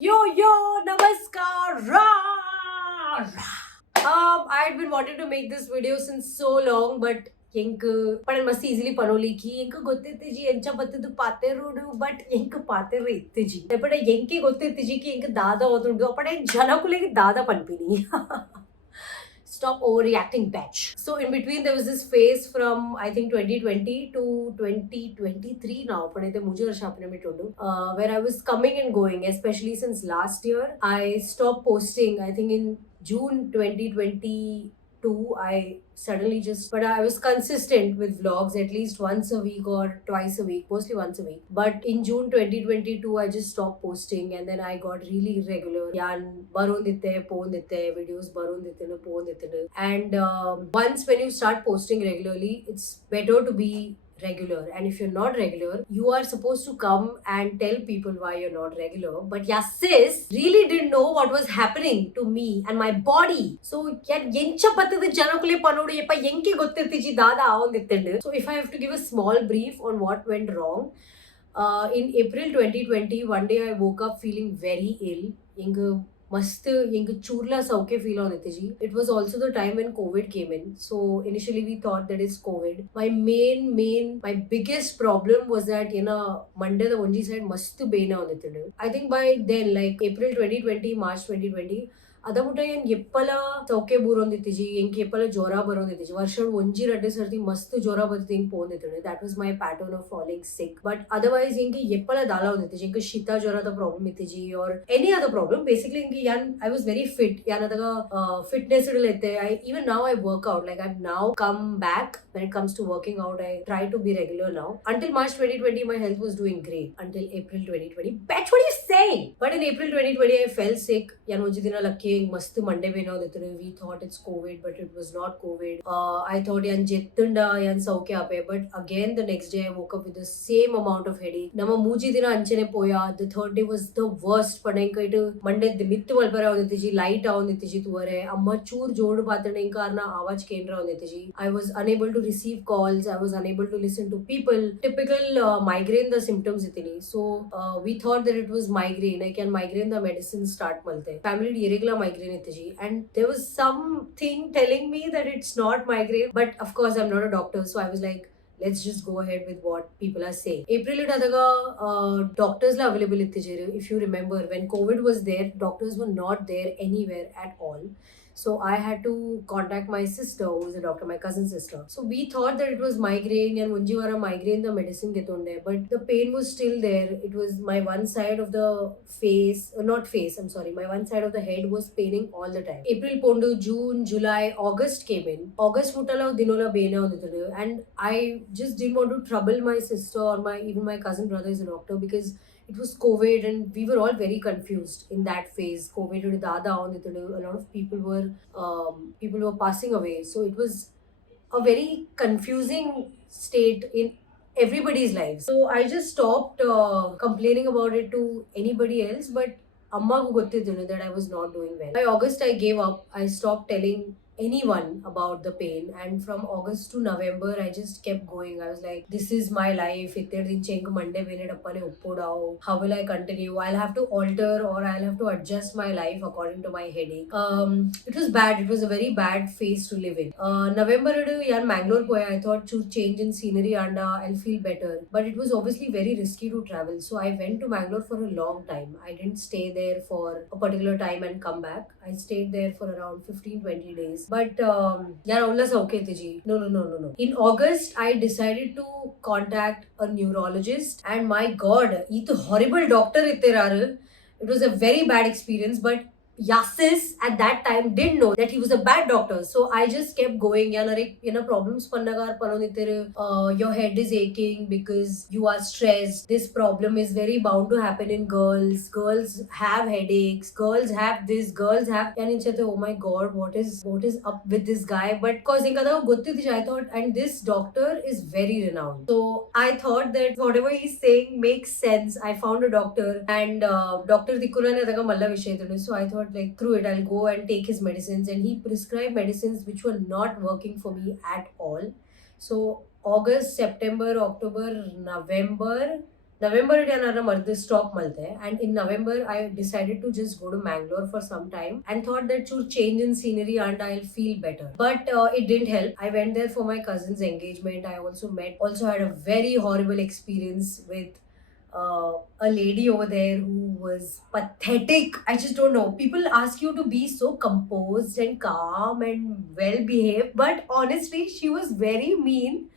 Yo, namaskar. Rah, I had been wanting to make this video since so long, but ಎಂಕ್ ಪಣ ಮಸ್ತ್ easily ಪನೋಲಿಕ್ಕಿ ಎಂಕ್ ಗೊತ್ತಿತ್ತಿಜಿ ಎಂಚ ಬತ್ತಿದ್ದು ಪಾತೆರುಡು but ಎಂಕ್ ಪಾತೆರು ಇತ್ತಿಜಿ ಎಪಡೆ ಎಂಕೆ ಗೊತ್ತಿತ್ತಿಜಿಕಿ ಎಂಕ್ ದಾದ ಓದುಂಡು ಅಪಡೆ ಜನಕುಲೆಗೆ ದಾದ ಪನ್ಪಿನಿ stop overreacting batch. So in between there was this phase from I think 2020 to 2023 now padete mujhe varsha apne mein tondu where I was coming and going, especially since last year I stopped posting. I think in June 2022 I suddenly just, but I was consistent with vlogs at least once a week or twice a week, mostly once a week. But in June 2022 I just stopped posting and then I got really irregular. Yan baron ditte pon ditte videos baron ditte no pon ditte. And once when you start posting regularly, it's better to be regular. And if you're not regular, you are supposed to come and tell people why you're not regular. But yeah, sis really didn't know what was happening to me and my body. So yeah, encha pattadu janakule panodu yeppa enke gottitiji dada avondittendu. So if I have to give a small brief on what went wrong, in April 2020 one day I woke up feeling very ill. मस्त यंग चूरला सौके feel on it. It was also the time when COVID came in. So initially we thought that it's COVID. My biggest problem was that Monday the onji side must bena on it. I think by then, like April 2020, March 2020, ಅದಬಿಟ್ಟ ಏನ್ ಎಪ್ಪಲ ಸೌಕೆ ಬೂರೊಂದಿತ್ತಿಜಿ ಎಂಕ್ ಎಪ್ಪಲ ಜ್ವರ ಬರೋಂದಿತ್ತಿಜಿ ವರ್ಷ ಒಂಜಿ ರಡ್ಡೆ ಸರ್ತಿ ಮಸ್ತ್ ಜ್ವರ ಬರ್ತದೆ ಹಿಂಗ್ ಪೋಂದಿತ್ತಡೆ. That was my pattern of falling sick. But otherwise ಹಿಂಗೆ ಎಪ್ಪಲ ದಾಲ ಒಂದಿತ್ತಿಜಿ ಇಂಕ ಶೀತ ಜ್ವರದ ಪ್ರಾಬ್ಲಮ್ ಇತ್ತಿಜಿ or any other problem. Basically ಹಿಂಗೆ ಯಾನ್ ಐ ವಾಸ್ ವೆರಿ ಫಿಟ್. ಯಾನ್ ಅದಾಗ ಫಿಟ್ನೆಸ್ ಇಡಲೈತೆ. I even now I work out. Like I now come back when it comes to working out. I try to be regular now. Until March 2020 my health was doing great. Until April 2020, bitch, what are you saying? But in April 2020 I fell sick. Yan onji dina lakke mast Monday bena oditru. We thought it's COVID, but it was not COVID. I thought yan jettunda yan sauke ape. But again the next day I woke up with the same amount of headache. Nama mooji dina anchene poya. The third day was the worst. Padanka itu Monday mittu malpara oditiji, light avonditiji tuvare. Amma choor jodu patane inka arna awaj kendra oditiji. I was unable to receive calls. I was unable to listen to people. Typical migraine the symptoms itini. So we thought that it was migraine. I can migraine the medicine start malte. Family irregular migraine itiji. And there was something telling me that it's not migraine. But of course I'm not a doctor. So I was like, let's just go ahead with what people are saying. April adaga doctors la available ittijeru. If you remember, when COVID was there, doctors were not there anywhere at all. So I had to contact my sister, who is a doctor, my cousin sister. So we thought that it was migraine and onji vara migraine the medicine getonde, but the pain was still there. It was my one side of the face, not face, I'm sorry, my one side of the head was paining all the time. April pondu, June, July, August came in. August mutala dinola bena onditadu, and I just didn't want to trouble my sister or even my cousin brother is a doctor, because it was COVID and we were all very confused in that phase. COVID dada on it. A lot of people were passing away. So it was a very confusing state in everybody's lives. So I just stopped complaining about it to anybody else. But Amma gu gottidunu that I was not doing well. By August I gave up. I stopped telling anyone about the pain, and from August to November I just kept going. I was like, this is my life. Monday how will I continue? I'll have to alter or I'll have to adjust my life according to my headache. It was bad. It was a very bad phase to live in. November yan Mangalore poya. I thought to change in scenery and I'll feel better, but it was obviously very risky to travel. So I went to Mangalore for a long time. I didn't stay there for a particular time and come back. I stayed there for around 15-20 days. But yaar allas okay tiji. No. In August I decided to contact a neurologist, and my god, it horrible doctor itteraru. It was a very bad experience, but Yasis at that time didn't know that he was a bad doctor. So I just kept going. Problems pannagar panonittere. Your head is aching because you are stressed. This problem is very bound to happen in girls. Girls have headaches. Girls have this. Girls have. Oh my god, what is up with this guy? But cause I thought, and this doctor is very renowned. So I thought that whatever he's saying makes sense. I found a doctor, and Doctor Dikulane adaga malla vishayatadu. So I thought, like, through it I'll go and take his medicines, and he prescribed medicines which were not working for me at all. So August, September, October, November, November stock malte, and in November I decided to just go to Mangalore for some time and thought that should change in scenery and I'll feel better. But it didn't help. I went there for my cousin's engagement. I also had a very horrible experience with a lady over there who was pathetic. I just don't know. People ask you to be so composed and calm and well behaved, but honestly, she was very mean.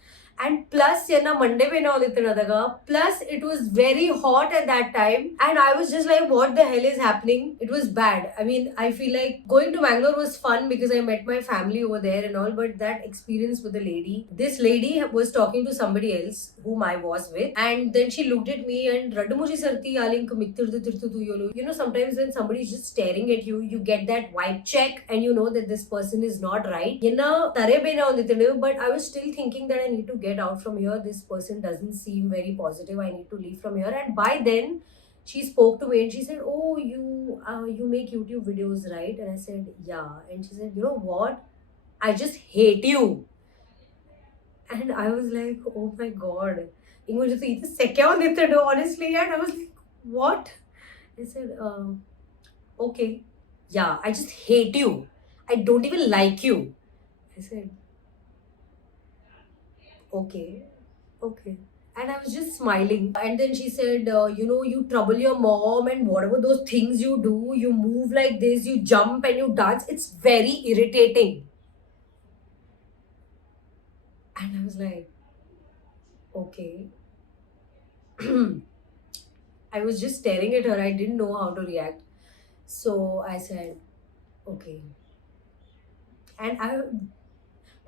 And plus, Monday pe na daga. Plus, it was very hot at that time, and I was just like, "What the hell is happening?" It was bad. I mean, I feel like going to Bangalore was fun because I met my family over there and all. But that experience with the lady, this lady was talking to somebody else whom I was with, and then she looked at me and Radumuji sarti alink mittirdu tirtu yolo. Sometimes when somebody is just staring at you, you get that vibe check, and you know that this person is not right. But I was still thinking that I need to get out from here. This person doesn't seem very positive. I need to leave from here. And by then, she spoke to me and she said, "Oh, you make YouTube videos, right?" And I said, "Yeah." And she said, "You know what? I just hate you." And I was like, "Oh my god." Honestly, and I was like, "What?" I said, "Okay, yeah, I just hate you. I don't even like you." I said, "Okay, okay." And I was just smiling. And then she said, "You trouble your mom, and whatever those things you do, you move like this, you jump and you dance. It's very irritating." And I was like, "Okay." I was just staring at her. I didn't know how to react. So I said, "Okay." And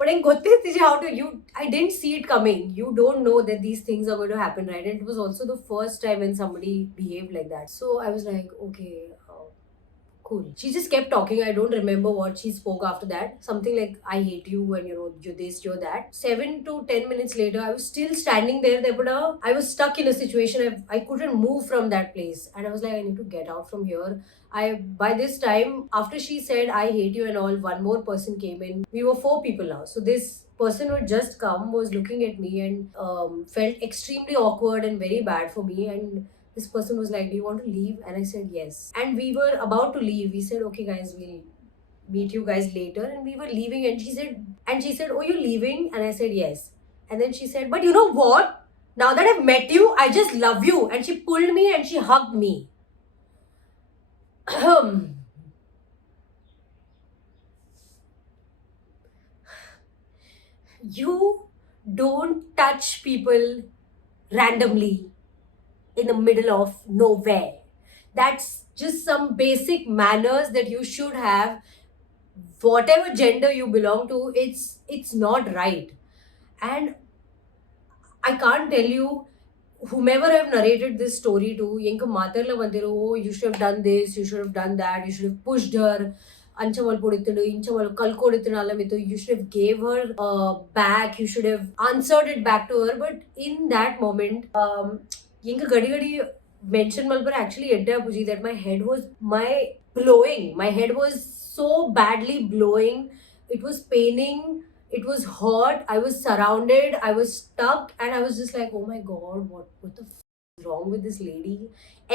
but I got this how to you. I didn't see it coming. You don't know that these things are going to happen, right? And it was also the first time when somebody behaved like that. So I was like, "Okay, cool." She just kept talking. I don't remember what she spoke after that. Something like, "I hate you," and you're this, you're that. 7 to 10 minutes later, I was still standing there. But I was stuck in a situation. I couldn't move from that place, and I was like, "I need to get out from here." By this time, after she said, "I hate you," and all, one more person came in. We were four people now. So this person who had just come was looking at me and felt extremely awkward and very bad for me. And this person was like, "Do you want to leave?" And I said, "Yes." And we were about to leave. We said, "Okay, guys, we'll meet you guys later." And we were leaving, and she said, "Oh, you're leaving?" And I said, "Yes." And then she said, "But you know what? Now that I've met you, I just love you." And she pulled me and she hugged me. You don't touch people randomly in the middle of nowhere. That's just some basic manners that you should have. Whatever gender you belong to, it's not right. And I can't tell you, whomever I've narrated this story to, enka maatarla bandiru, "Oh, you should have done this, you should have done that, you should have pushed her, anchamal podittudu, inchamal kalkodittu alamittu, you should have gave her back, you should have answered it back to her." But in that moment, enka gadi gadi mention malpar actually edda puji that my head was so badly blowing. It was paining, it was hot. I was surrounded. I was stuck, and I was just like, "Oh my god, what the is wrong with this lady?"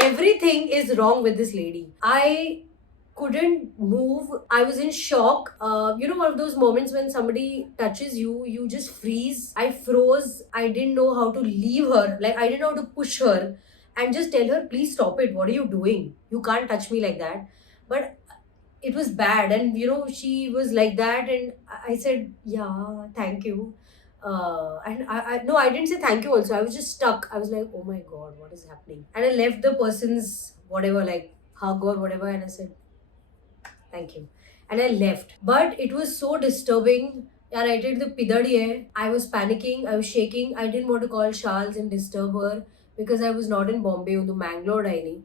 Everything is wrong with this lady. I couldn't move. I was in shock. One of those moments when somebody touches you, you just freeze. I froze. I didn't know how to leave her. Like, I didn't know how to push her and just tell her, "Please stop it. What are you doing? You can't touch me like that." But it was bad, and she was like that, and I said, "Yeah, thank you." And I no, I didn't say thank you also. I was just stuck. I was like, "Oh my god, what is happening?" And I left the person's whatever, like, hug or whatever, and I said, "Thank you." And I left. But it was so disturbing. And I did the pidadi hai. I was panicking, I was shaking. I didn't want to call Charles and disturb her because I was not in Bombay, on the Mangalore dining.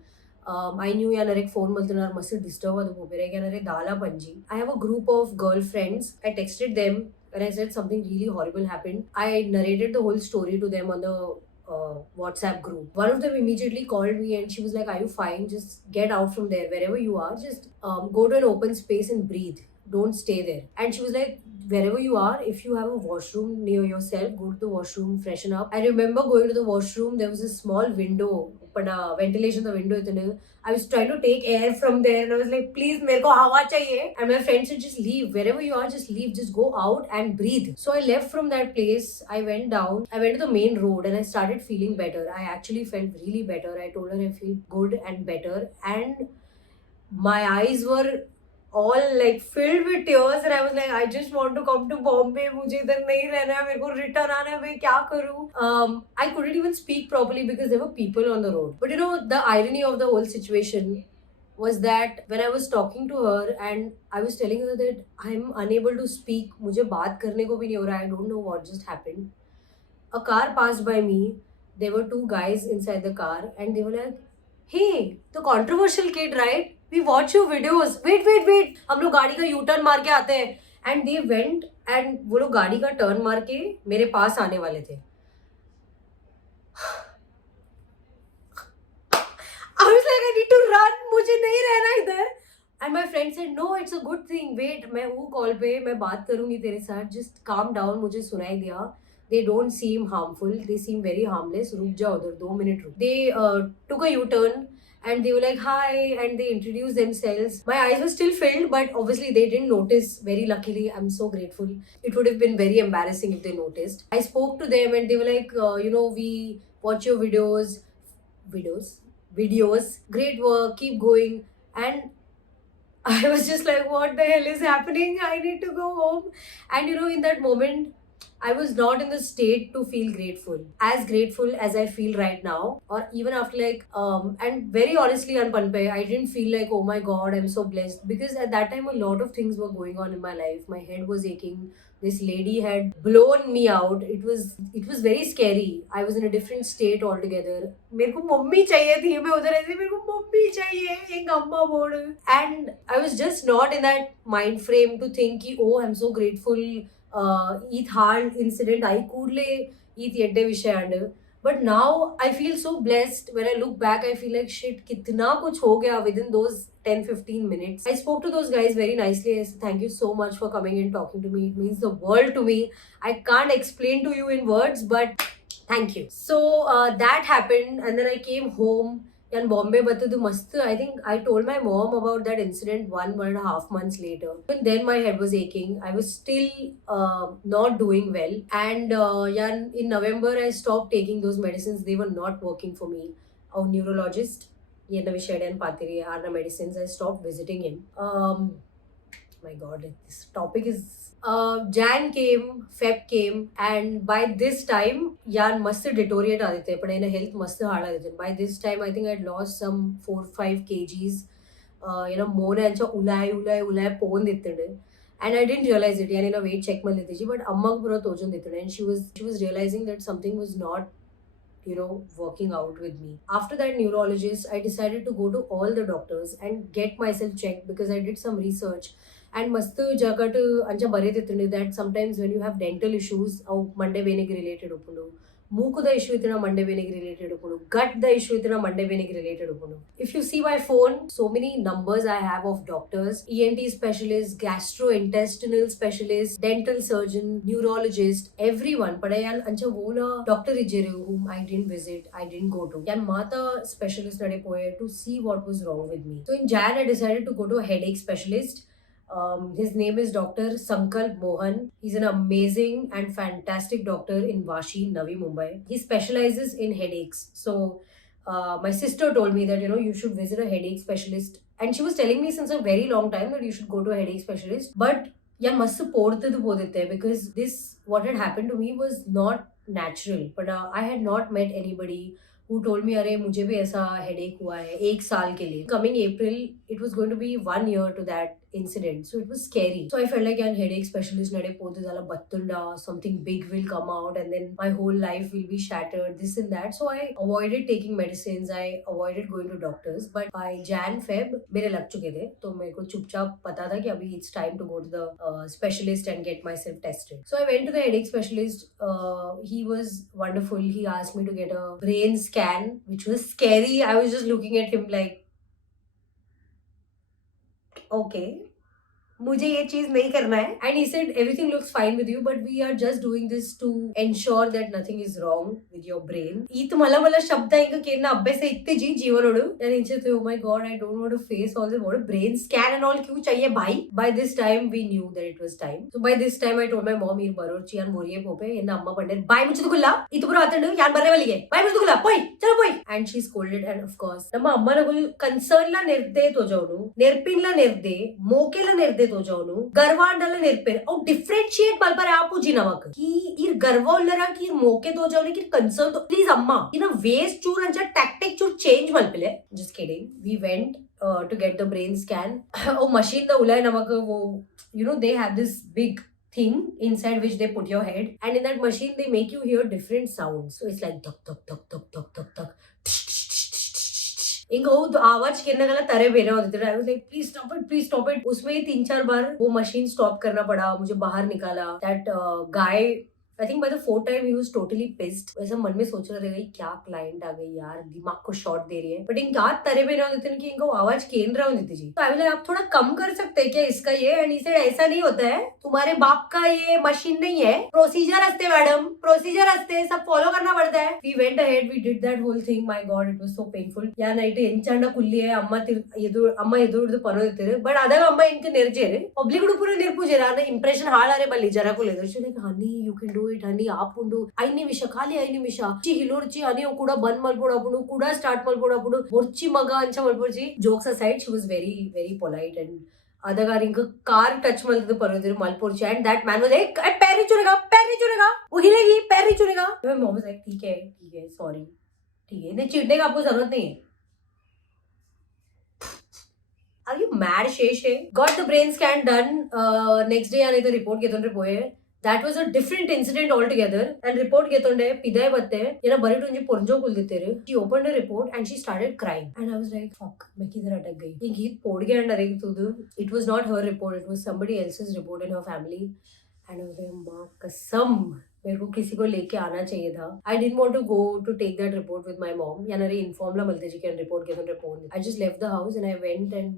I knew yanarek phone maltunar must disturb the popere yanare dala panji. I have a group of girlfriends. I texted them and I said something really horrible happened. I narrated the whole story to them on the WhatsApp group. One of them immediately called me and she was like, "Are you fine? Just get out from there. Wherever you are, just go to an open space and breathe." don't stay there. And she was like, wherever you are, if you have a washroom near yourself, go to the washroom, freshen up. I remember going to the washroom, there was a small window, but ventilation the window itne. I was trying to take air from there and I was like, please, mere ko hawa chahiye. And my friend said, just leave. Wherever you are, just leave. Just go out and breathe. So I left from that place. I went down. I went to the main road and I started feeling better. I actually felt really better. I told her I feel good and better. And my eyes were all like filled with tears and I was like, I just want to come to Bombay. मुझे इधर नहीं रहना है, मेरे को return आना है, मैं क्या करूँ? I couldn't even speak properly because there were people on the road. But you know, the irony of the whole situation was that when I was talking to her and I was telling her that I'm unable to speak, मुझे बात करने को भी नहीं हो रहा, I don't know what just happened. A car passed by me. There were two guys inside the car and they were like, hey, the controversial kid, right? We watch your videos. Wait, wait, wait. हम लोग गाड़ी का U turn मार के आते हैं. And they went and वो लोग गाड़ी का टर्न मार के मेरे पास आने वाले थे. I was like, I need to run. मुझे नहीं रहना इधर. And my friend said, no, it's a good thing. Wait, मैं हूँ कॉल पे, मैं बात करूंगी तेरे साथ. Just calm down. मुझे सुनाई दिया. They don't seem harmful. They seem very harmless. रुक जाओ उधर 2 minute रुक. They took a U-turn and they were like, hi, and they introduced themselves. My eyes were still filled, but obviously they didn't notice. Very luckily, I'm so grateful. It would have been very embarrassing if they noticed. I spoke to them and they were like, we watch your videos, videos. Great work, keep going. And I was just like, what the hell is happening? I need to go home. And in that moment, I was not in the state to feel grateful as I feel right now, or even after and very honestly, Anpanpe, I didn't feel like, oh my god, I'm so blessed, because at that time a lot of things were going on in my life. My head was aching. This lady had blown me out. It was very scary. I was in a different state altogether. मेरे को mummy चाहिए थी. मैं उधर ऐसे मेरे को mummy चाहिए एक अम्मा बोल. And I was just not in that mind frame to think कि oh, I'm so grateful. Eat hard incident I ಕೂಡಲೇ eat ಎಡ್ಡೆ ವಿಷಯ and but now I feel so blessed. When I look back, I feel like shit, kitna kuch ho gaya within those 10-15 minutes. I spoke to those guys very nicely. I said, thank you so much for coming and talking to me. It means the world to me. I can't explain to you in words, but thank you. So that happened, and then I came home. And Bombay Batadu Mast. I think I told my mom about that incident 1.5 months later. Even then, my head was aching. I was still not doing well. And in November, I stopped taking those medicines. They were not working for me. Our neurologist, Yenavishad and Patiri, are the medicines. I stopped visiting him. My god, this topic is Jan came, Feb came, and by this time, Yan must deteriorate adite, but in a health must hard adite. By this time, I think I'd lost some 4-5 kgs. More and ulai pon dittinde. And I didn't realize it. Yani na weight check mal diti but amma pura tojan dittinde, and she was realizing that something was not working out with me. After that neurologist, I decided to go to all the doctors and get myself checked because I did some research. And mastu jakatu ancha baredittunde that sometimes when you have dental issues, au mande venige related uppundo. ಮೂಕುದ issue ಇತ್ತಿನ ಮಂಡೆ ಬೇನೆಗೆ related ಉಪ್ಪುಂಡು, got the issue ಇತ್ತಿನ ಮಂಡೆ ಬೇನೆಗೆ related ಉಪ್ಪುಂಡು. If you see my phone, so many numbers I have of doctors: ENT specialist, gastrointestinal specialist, dental surgeon, neurologist, everyone. But I ancha vola doctor ijere whom I didn't visit, I didn't go to. Yan mata specialist nade poye to see what was wrong with me. So in Jan I decided to go to a headache specialist. His name is Dr. Sankalp Mohan. He's an amazing and fantastic doctor in Vashi, Navi Mumbai. He specializes in headaches. So my sister told me that you should visit a headache specialist, and she was telling me since a very long time that you should go to a headache specialist. But yeah, must because this what had happened to me was not natural. But I had not met anybody who told me, अरे मुझे भी ऐसा headache हुआ है 1 साल के लिए. Coming April, it was going to be 1 year to that incident. So it was scary. So I felt like an headache specialist nade pothe zala battunda, something big will come out and then my whole life will be shattered, this and that. So I avoided taking medicines. I avoided going to doctors. But by Jan Feb मेरे लग चुके थे, तो मेरे को चुपचाप पता था कि अभी it's time to go to the specialist and get myself tested. So I went to the headache specialist. He was wonderful. He asked me to get a brain scan, which was scary. I was just looking at him like, okay, मुझे ये चीज नहीं करना है. And he said everything looks fine with you, but we are just doing this to ensure that nothing is wrong with your brain. ఈ तुम्हाला मला शब्द इंक केना अभ्यास इतने जी जीवनोडु and इंचे तो oh my god I don't want to face all this what a brain scan and all क्यों चाहिए भाई. By this time we knew that it was time. So by this time I told my mom ir बरोची यान मोरिये Pope येना अम्मा पंडे bye मुझे तो गुल्ला इतु पुरो आतंडु यान बर्रे वाली है बाय मुझे तो गुल्ला पोई चलो पोई. And she scolded and of course ನಮ್ಮ ಅಮ್ಮನ ಕನ್ಸರ್ನ್ ಲ ನಿರ್ದೆ ತೋಜವನು ನೆರ್ಪಿನ್ ಲ ನಿರ್ದೆ ಮೋಕೆ ಲ ನಿರ್ದೆ ತೋಜವನು ಗರ್ವಾಂಡಲ ನಿರ್ಪೆ ಅವು ಡಿಫರೆನ್ಶಿಯೇಟ್ ಮಲ್ಪರೆ ಆಪು ಜಿನವಕ की इर गर्वोल्लरा की मोके तो जावले की कंसर्न तो प्लीज अम्मा इन वेस्ट चूर अंचा टैक्टिक चूर चेंज मलपले. Just kidding. We went to get the brain scan. Oh machine the ulai namak wo you know they have this big thing inside which they put your head and in that machine they make you hear different sounds. So it's like tuk tuk tuk tuk tuk tuk tuk. इंक वो आवाज करने वाला तरे बेरा होते थे. I was like please stop it. उसमें 3-4 बार वो मशीन स्टॉप करना पड़ा. मुझे बाहर निकाला. That guy I think by the fourth time he was totally pissed. वैसा मन में सोच रहा था क्या क्लाइंट आ गई यार दिमाग को शॉट दे रही है. बट इनका तरे पे रहते थे कि इनको आवाज केन रहा होती जी. तो आई बोला आप थोड़ा कम कर सकते हैं क्या इसका ये. एंड इसे ऐसा नहीं होता है तुम्हारे बाप का ये मशीन नहीं है. प्रोसीजर हस्ते मैडम प्रोसीजर हस्ते सब फॉलो करना पड़ता है. We went ahead we did that whole thing. My God it was so painful. या नाइट ಎಂಚಾಂಡ ಕುಲ್ಲಿ ಅಮ್ಮ ಎದುರು ಪನೋದಿರ್ತಾರೆ. ಬಟ್ ಆದಾಗ ಅಮ್ಮ ಇಂಕ ನೆರ್ಜೇರೆ ಪಬ್ಲಿಕ್ ಪೂರ ನೆರ್ಪುಜೇರ ಅನ್ನ ಇಂಪ್ರೆಷನ್ ಹಾಳಾರೆ ಬಲ್ಲಿ ಜರಕು ಲೆದರ್ like honey you can do it honey ಆಪುಂಡು 5 ನಿಮಿಷ ಖಾಲಿ 5 ನಿಮಿಷ ಚಿ ಹಿಲೋರ್ಚಿ ಹನಿ ಕೂಡ ಬಂದ್ ಮಲ್ಪೋಡು ಅಪ್ಪುಡು ಕೂಡ ಸ್ಟಾರ್ಟ್ ಮಲ್ಪೋಡು ಅಪ್ಪುಡು ಮೊರ್ಚಿ ಮಗ ಅಂಚ ಮಲ್ಪೋಡ್ಚಿ. Jokes aside she was very very polite and ಅದಾಗಾರ ಇಂಕ ಕಾರ್ ಟಚ್ ಮಲ್ತದ ಪನೋದಿರು ಮಲ್ಪೋಡ್ಚಿ. and that man was like पैर चुरेगा वो हिलेगी पैर नहीं चुरेगा. मैं मॉम was like ठीक है सॉरी ठीक है इतने चिढ़ने का आपको जरूरत नहीं है. Are you mad शेषे. Got the brain scan done. Next day आने तो रिपोर्ट घेतोंड्रे पोये. That was a different incident altogether. And report घेतोंडे पिदाय बत्ते येना बरी टुंजी पोरंजो कुल देतेरे. She opened the report and she started crying. And I was like fuck मैं किधर अटक गई. ये गीत पोड़ गया अंडर एक तुदु. It was not her report. It was somebody else's report in her family. And I was like माँ कसम मेरे को किसी को लेके आना चाहिए था. I didn't want to go to take that report with my mom. याना रे inform ला मिलते जी कि report के तो report. I just left the house and I went and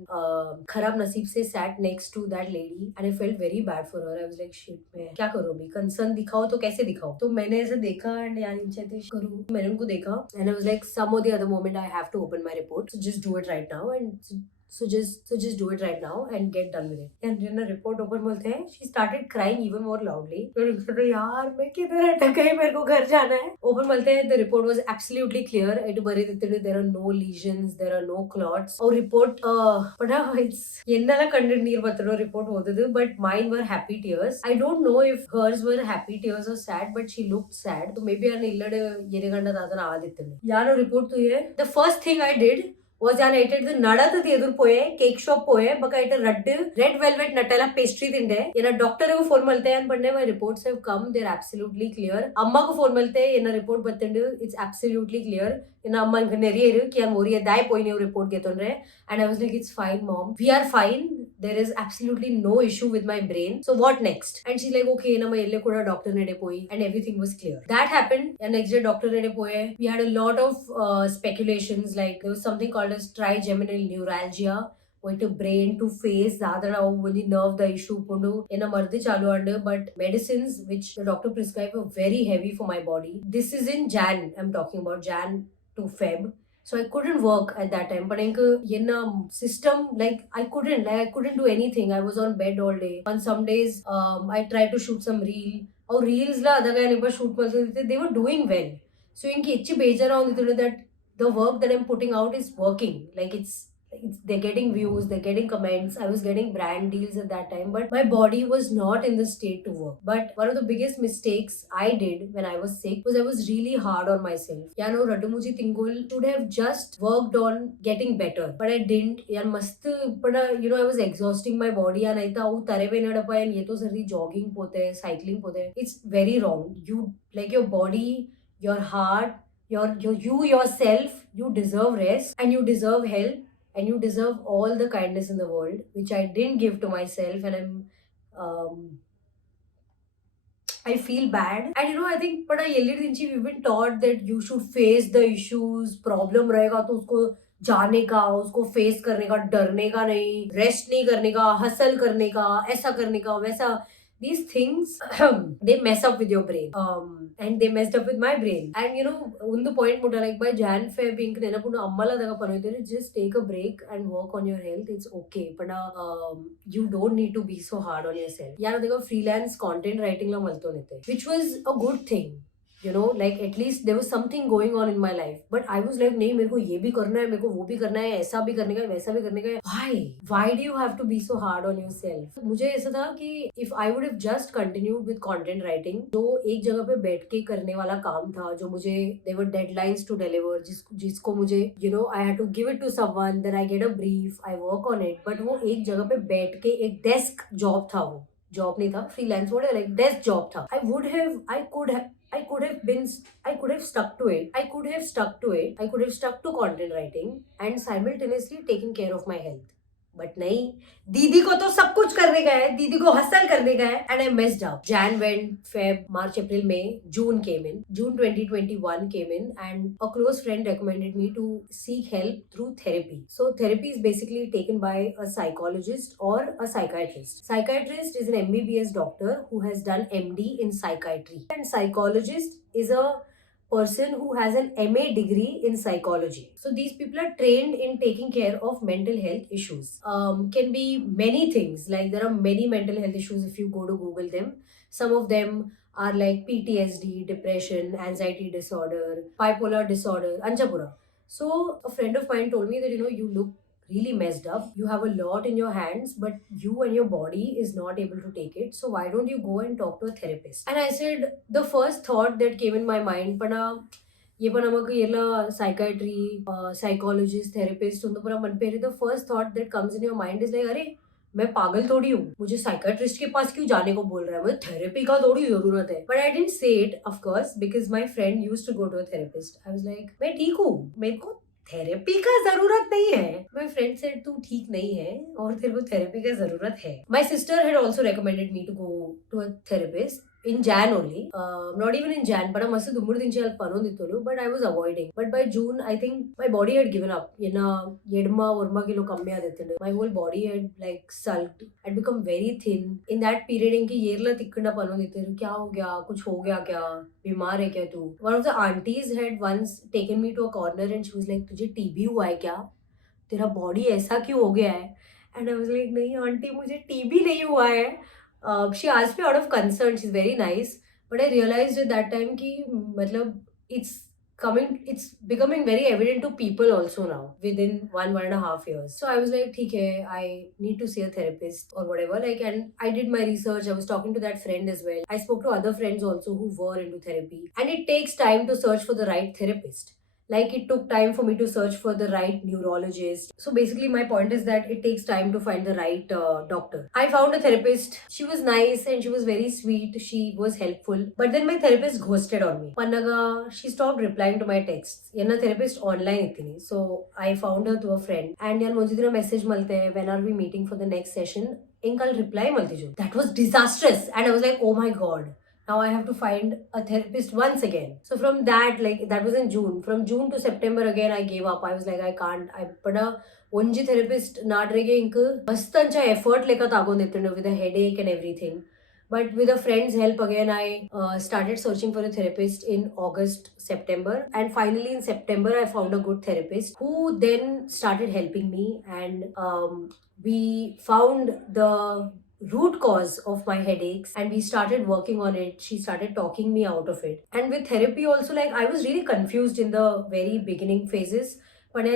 खराब नसीब से sat next to that lady and I felt very bad for her. I was like shit मैं क्या करूँ अभी. concern दिखाओ तो कैसे दिखाओ. तो मैंने ऐसे देखा and यार इनसे करूँ. मैंने उनको देखा and I was like some or the other moment I have to open my report. So just do it right now and So just do it right now and get done with it. And when the report open बोलते हैं, she started crying even more loudly. तो यार मैं किधर अटक गई मेरे को घर जाना है. Open बोलते हैं the report was absolutely clear. It बरे देते there are no lesions, there are no clots. और report पढ़ा it's येन्नला कंडेंट नीर बतलो report होते थे but mine were happy tears. I don't know if hers were happy tears or sad but she looked sad. तो maybe यार इल्लड़े येरे गंडा दादा आ देते हैं. यार report तो ये the first thing I did was I ate the ನಡತದ ಎದುರು ಪೋಯೆ ಕೇಕ್ ಶಾಪ್ ಪೋಯೆ ಬಕ ಐಟ ರೆಡ್ ವೆಲ್ವೆಟ್ ನಟೆಲ್ಲ ಪೇಸ್ಟ್ರಿ ತಿಂದೆ. ಏನ ಡಾಕ್ಟರ್ ಫೋನ್ ಮಲ್ತೆ ಅಂತ ಬಂಡೆ my reports have come they are absolutely clear. ಅಮ್ಮಗೂ ಫೋನ್ ಮಲ್ತೆ ಏನ ರಿಪೋರ್ಟ್ ಬತ್ತಂಡು ಇಟ್ಸ್ ಅಬ್ಸಲ್ಯೂಟ್ಲಿ ಕ್ಲಿಯರ್. ಏನ ಅಮ್ಮ ಇಂಕ ನೆರಿಯರು ಕಿ ಅನ್ ಮೋರಿಯ ದಾಯ್ ಪೋಯ್ ನೀವು report ಗೆತೊಂಡ್ರೆ. and I was like it's fine mom we are fine there is absolutely no issue with my brain so what next. And she's like okay nama elle kuda doctor nede poi and everything was clear. That happened and next day doctor nede poye we had a lot of speculations like there was something called as trigeminal neuralgia to brain to face ದಾದರ ಒಂದು nerve the issue pondu ena mardi chalu and but medicines which the doctor prescribed were very heavy for my body. This is in Jan I'm talking about Jan to Feb. So I couldn't work at that time. But in a system like I couldn't do anything. I was on bed all day. On some days I tried to shoot some reel or reels la adaga never shoot malse they were doing well. So inki ichi bejara on that the work that I'm putting out is working. Like it's they're getting views, they're getting comments. I was getting brand deals at that time, but my body was not in the state to work. But one of the biggest mistakes I did when I was sick was I was really hard on myself. No, Radumuji Tingul should have just worked on getting better, but I didn't. Mast, but I was exhausting my body and I thought, tare pe nadapa and ye to sardi jogging pote, cycling pote. It's very wrong. You like your body, your heart, you yourself, you deserve rest and you deserve help. And you deserve all the kindness in the world, which I didn't give to myself, and I feel bad. And I think, but we've been taught that you should face the issues, problem rahega to usko जाने का, उसको face करने का, डरने का नहीं, rest नहीं करने का, हसल करने का, ऐसा करने का, वैसा. These things they mess up with your brain, and they messed up with my brain. And ಒಂದು ಪಾಯಿಂಟ್ ಮುಟ್ಟ ಲೈಕ್ ಬೈ ಜಾನ್ ಫೆಬ್ ಇಂಕ್ ನೆನಪುಂಡು ಅಮ್ಮಲದಾಗ ಪನೋಯ್ತಾರೆ, just take a break and work on your health, it's okay. But you don't need to be so hard on yourself. ಯಾರು देखो freelance content writing La मलतोनिते, which was a good thing. Like at least there was something going on in my life, but I was like, नहीं, मेरे को ये भी करना है, मेरे को वो भी करना है, ऐसा भी करने का है, वैसा भी करने का है. Why do you have to be so hard on yourself? मुझे ऐसा था कि if I would have just continued with content writing, जो एक जगह पे बैठ के करने वाला काम था, जो मुझे there were deadlines to deliver, जिसको मुझे I had to give it to someone, then I get a brief, I work on it. But वो एक जगह पे बैठ के एक डेस्क जॉब था, वो जॉब नहीं था, फ्रीलांस वो लाइक डेस्क जॉब था. I could have stuck to it. I could have stuck to it. I could have stuck to content writing and simultaneously taking care of my health. But नहीं, दीदी को तो सब कुछ करने का है, दीदी को हसल करने का है. And I messed up. Jan went, Feb, March, April, May, June came in. June 2021 came in, and a close friend recommended me to seek help through therapy. So therapy is basically taken by a psychologist or a psychiatrist. Psychiatrist is an MBBS doctor who has done MD in psychiatry, and psychologist is a person who has an MA degree in psychology. So these people are trained in taking care of mental health issues. Can be many things. Like there are many mental health issues if you go to Google them. Some of them are like PTSD, depression, anxiety disorder, bipolar disorder, Anjapura. So a friend of mine told me that you look really messed up. You have a lot in your hands, but you and your body is not able to take it. So why don't you go and talk to a therapist? And I said, the first thought that came in my mind, pana ये पण नमक येला psychiatry, psychologist, therapist उनको पूरा मन पे the first thought that comes in your mind is like, अरे मैं पागल थोड़ी हूँ, मुझे साइकाट्रिस्ट के पास क्यों जाने को बोल रहा है, मुझे थेरेपी का थोड़ी जरूरत है. But I didn't say it of course because my friend used to go to a therapist. I was like, मैं ठीक हूँ, मेरे को थेरेपी का जरूरत नहीं है. माय फ्रेंड सेड, तू ठीक नहीं है और तेरे को थेरेपी का जरूरत है. My sister had also recommended me to go to a therapist in Jan only, not even in Jan, but I must have panonditolu, but I was avoiding. But by June, I think my body had given up. Yedma orma kilo kamme adetinde. My whole body had like sulked. I'd become very thin. In that period, इनकी येरला तिक्कड़ा panonditelu. क्या हो गया? कुछ हो गया क्या? बीमार है क्या तू? One of the aunties had once taken me to a corner and she was like, तुझे TB हुआ है क्या? तेरा body ऐसा क्यों हो गया है? And I was like, नहीं आंटी, मुझे TB नहीं हुआ है. She asked me out of concern. She's very nice, but I realized at that time कि मतलब it's becoming very evident to people also now within 1.5 years. So I was like, ठीक है, I need to see a therapist or whatever. Like, and I did my research. I was talking to that friend as well. I spoke to other friends also who were into therapy, and it takes time to search for the right therapist. Like it took time for me to search for the right neurologist. So basically my point is that it takes time to find the right doctor. I found a therapist. She was nice and she was very sweet. She was helpful. But then my therapist ghosted on me. Pannaga, she stopped replying to my texts. Yana therapist online itini. So I found her through a friend. And yan mujhe dina message malte hai, when are we meeting for the next session? Inkal reply malte jo. That was disastrous. And I was like, oh my god. Now I have to find a therapist once again. So from that, like that was in June. From June to September again, I gave up. I was like, I can't. I put a onji therapist naadrege ink mastancha effort leka tagondittinu with a headache and everything. But with a friend's help again, I started searching for a therapist in August, September. And finally in September, I found a good therapist who then started helping me. And we found the root cause of my headaches and we started working on it. She started talking me out of it. And with therapy also, like I was really confused in the very beginning phases. But that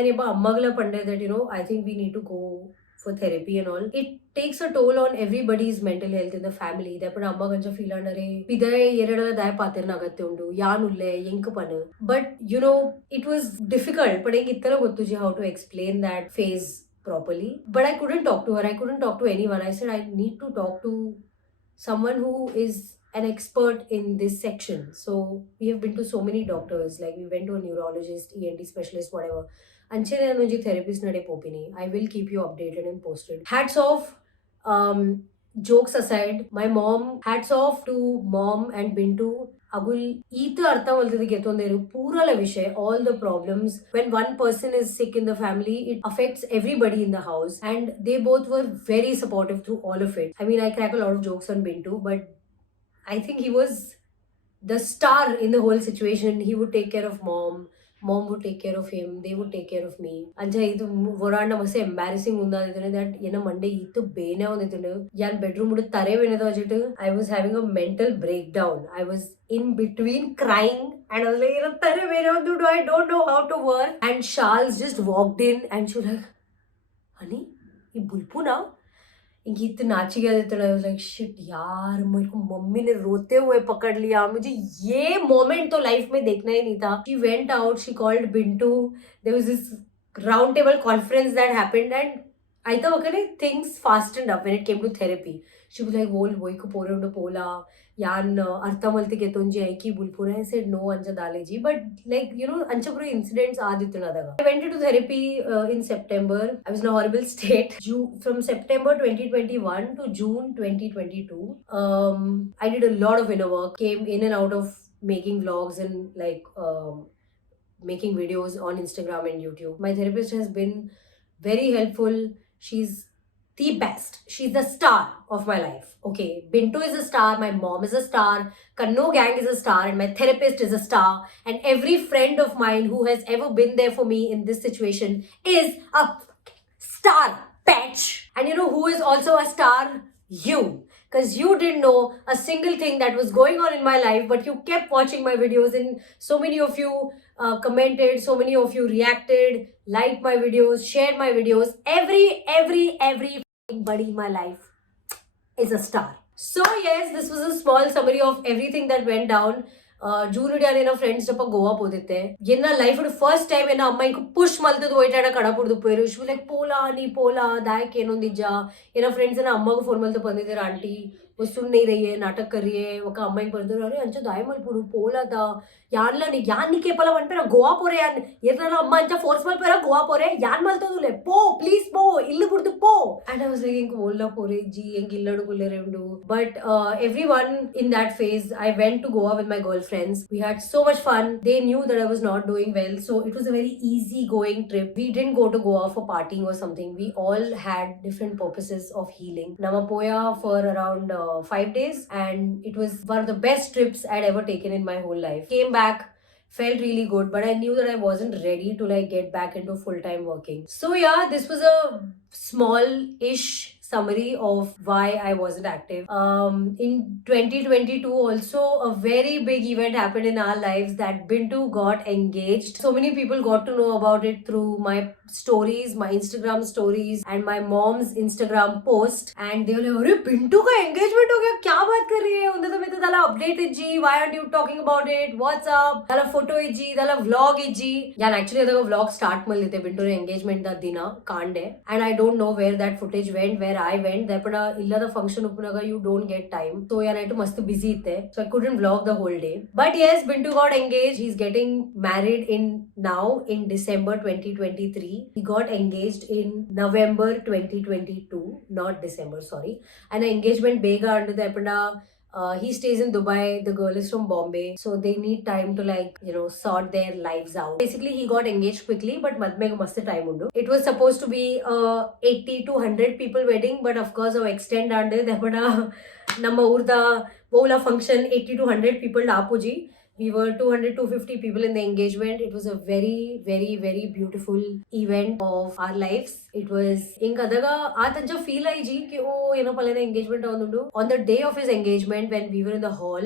I think we need to go for therapy and all. It takes a toll on everybody's mental health in the family. But it was difficult. How to explain that phase properly. But I couldn't talk to her. I couldn't talk to anyone. I said, I need to talk to someone who is an expert in this section. So we have been to so many doctors. Like we went to a neurologist, ENT specialist, whatever. Anche nanu therapist nade popini. I will keep you updated and posted. Hats off. Jokes aside, my mom, hats off to mom and Bintu. Agul ಈತ ಅರ್ಥವಲ್ದಿಗೆ ತೊಂದರೆ ಪೂರಲ ವಿಷಯ all the problems when one person is sick in the family it affects everybody in the house and they both were very supportive through all of it. I mean, I crack a lot of jokes on Bintu, but I think he was the star in the whole situation. He would take care of mom would take care of him, they would take care of me. Anja idu voranda mase embarrassing unda idune that yena Monday itu bene onditune yan bedroom udu tare venedo ajitu. I was having a mental breakdown. I was in between crying and I was like yena tare vene ondu I don't know how to work. And Charles just walked in and she was like, honey, ये बुलपू ना गीत नाची गया था. I was like shit यार, मेरे को mummy ने रोते हुए पकड़ लिया. मुझे ये मोमेंट तो लाइफ में देखना ही नहीं था. She went out, she called Bintu. There was this round table conference that happened and I thought okay, things fastened up when it came to therapy. She was like whole boy ko pore undu pola yan arthamalti ketonji aiki bulpura. I said no anja daleji, but like you know anchapuru incidents aadittunadaga. I went into therapy in September. I was in a horrible state. From September 2021 to June 2022 I did a lot of inner work, came in and out of making vlogs and like making videos on Instagram and YouTube. My therapist has been very helpful. She's the best. She's the star of my life. Okay, Bintu is a star, my mom is a star, Kanno gang is a star, and my therapist is a star. And every friend of mine who has ever been there for me in this situation is a star patch. And you know who is also a star? You. Because you didn't know a single thing that was going on in my life, but you kept watching my videos, and so many of you commented, so many of you reacted, liked my videos, shared my videos. Everybody in my life is a star. So yes, this was a small summary of everything that went down. June na friends japa Goa podite. Yenna life first time enna amma inku push maltadu oitana kadapurdu poiru. She was like pola ni pola daik enondija. Yenna friends enna amma ko phone malta bandidere auntie वो सुन नहीं रही है, नाटक कर रही है. ఒక అమ్మాయిని పడుతున్నారు, అరే అంచ దాయమల్పుడు పోలాదా యాన్లని యాన్ని కేపల వన్పేర గోవా పోరే యాన్ ఎర్రల అమ్మ అంచ ఫోర్స్ మల్పేర గోవా పోరే యాన్ మల్తదులే పో ప్లీజ్ పో ఇల్లు పుడుతు పో. And I was like ఇంక ఓల్లా పోరే జీ ఇంక ఇల్లడు కుల్లే రెండు. But everyone in that phase I went to Goa with my girlfriends. We had so much fun. They knew that I was not doing well, so it was a very easy going trip. We didn't go to Goa for partying or something. We all had different purposes of healing. Namapoya for around 5 days, and it was one of the best trips I'd ever taken in my whole life. Came back, felt really good, but I knew that I wasn't ready to like get back into full-time working. So yeah, this was a small-ish summary of why I wasn't active. In 2022 also a very big event happened in our lives, that Bintu got engaged. So many people got to know about it through my stories, my Instagram stories and my mom's Instagram post, and they were like अरे Bintu का engagement हो गया, क्या बात कर रही है? उन्हें तो मैं तो दाला update easy, why aren't you talking about it? What's up? दाला photo इज्जी, दाला vlog इज्जी. यार actually अगर vlog start मल लेते Bintu ने engagement दा दिना कांड है, and I don't know where that footage went, where I went. Therefore illada function upnaga you don't get time. So yeah, I must busy itte, so I couldn't vlog the whole day. But yes, Bintu got engaged. He's getting married in December 2023. He got engaged in November 2022, not December, sorry. And the engagement bega under the he stays in Dubai, the girl is from Bombay, so they need time to like you know sort their lives out. Basically he got engaged quickly, but madme mast time undu. It was supposed to be a 80 to 100 people wedding, but of course our extend under ನಮ್ಮ ಊರ್ದ ಬೋಲ function 80 to 100 people ಲಾಪುಜಿ. We were 200 to 250 people in the engagement. It was a very beautiful event of our lives. It was inkadaga aatanja feel aiji ki oh eno palena engagement avundu. On the day of his engagement, when we were in the hall,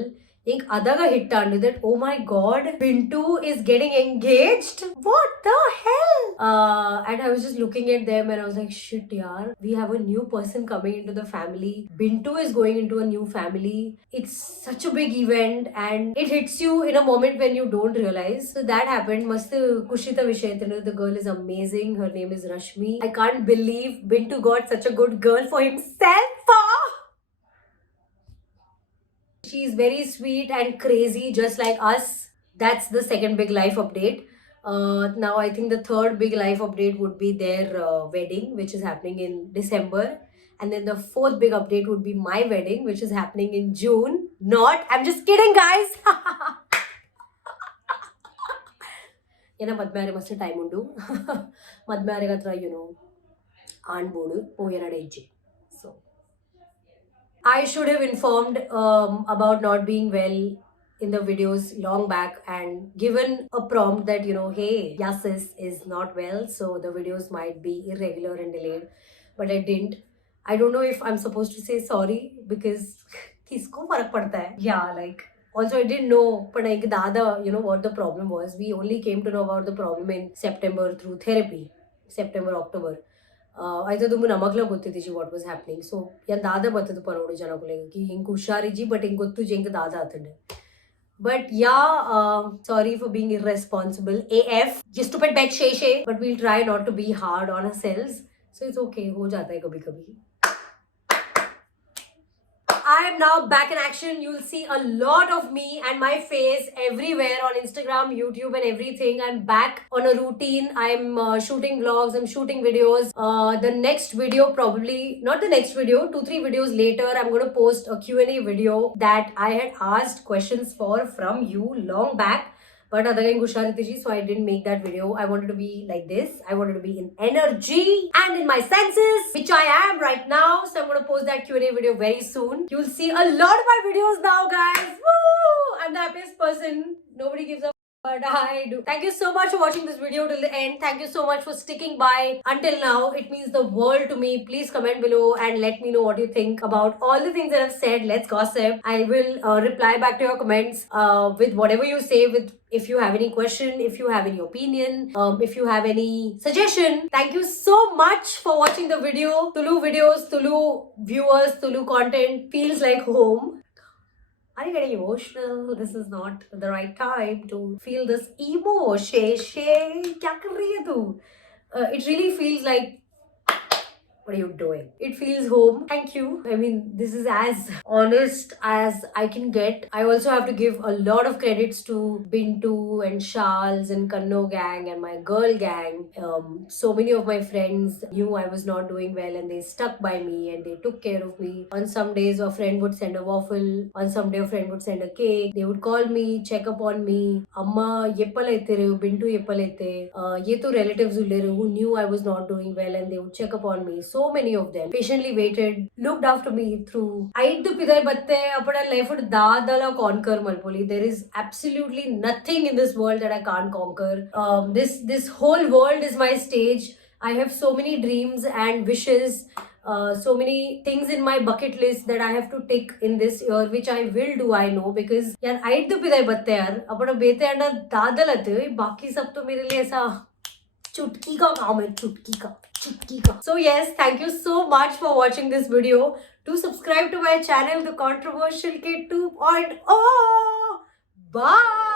ink adaga hit under that, oh my god, Bintu is getting engaged. What the hell? And I was just looking at them and I was like shit yaar, we have a new person coming into the family. Bintu is going into a new family. It's such a big event and it hits you in a moment when you don't realize. So that happened. Mast kushita vishayatanu. The girl is amazing. Her name is Rashmi. I can't believe Bintu got such a good girl for himself. She's very sweet and crazy just like us. That's the second big life update. Now I think the third big life update would be their wedding, which is happening in December. And then the fourth big update would be my wedding, which is happening in June. Not, I'm just kidding, guys. Yena madmare must time undu. Madmare gatra, aanbodu poyana age. So I should have informed about not being well in the videos long back and given a prompt that, hey, Yasis is not well, so the videos might be irregular and delayed. But I didn't. I don't know if I'm supposed to say sorry because kisko farak padta hai? Yeah, like also I didn't know, but like dada, what the problem was. We only came to know about the problem in September through therapy, September, October. అయితే దుమ్ము నమ్మకలో ಗೊತ್ತಿದ್ದೀಜಿ what was happening so ಯಾನ್ ದಾದ ಬತ್ತದು ಪರೋಡು ಜನಗಳಿಗೆ ಹಿಂಗೆ ಹುಷಾರಿಜಿ but ಹಿಂಗೆ ಗೊತ್ತು ಹಿಂಗೆ ದಾದ ಆತಂಡೆ but yeah sorry for being irresponsible AF you stupid bitch shay but we'll try not to be hard on ourselves so it's okay ho jata hai kabhi kabhi I am now back in action. You'll see a lot of me and my face everywhere on Instagram, YouTube and everything. I'm back on a routine. I'm shooting vlogs, I'm shooting videos. The next video, probably, not the next video, 2-3 videos later, I'm going to post a Q&A video that I had asked questions for from you long back. But again, Gusharitiji, so I didn't make that video. I wanted to be like this. I wanted to be in energy and in my senses, which I am right now. So I'm going to post that Q&A video very soon. You'll see a lot of my videos now, guys. Woo! I'm the happiest person. Nobody gives a but I do. Thank you so much for watching this video till the end. Thank you so much for sticking by until now. It means the world to me. Please comment below and let me know what you think about all the things that I've said. Let's gossip. I will reply back to your comments with whatever you say, with if you have any question, if you have any opinion, if you have any suggestion. Thank you so much for watching the video. Tulu videos, Tulu viewers, Tulu content feels like home. Are you getting emotional? This is not the right time to feel this emo. Kya kar rahi hai tu? It really feels like, what are you doing? It feels home. Thank you. I mean, this is as honest as I can get. I also have to give a lot of credits to Bintu and Charles and Kanno gang and my girl gang. So many of my friends knew I was not doing well and they stuck by me and they took care of me. On some days, a friend would send a waffle. On some day, a friend would send a cake. They would call me, check up on me. Amma yeppalaithe Bintu yeppalaithe. Ye to relatives who knew I was not doing well and they would check up on me. So many of them patiently waited, looked after me through. Aiddu pidai batte apna life ud daadala conquer malpoli. There is absolutely nothing in this world that I can't conquer. This whole world is my stage. I have so many dreams and wishes. So many things in my bucket list that I have to tick in this year, which I will do, I know, because yaar aiddu pidai batte yaar apna bete anda daadalat baki sab to mere liye aisa चुटकी का काम है चुटकी का so yes, thank you so much for watching this video. Do subscribe to my channel, The Controversial Kid 2.0. Bye.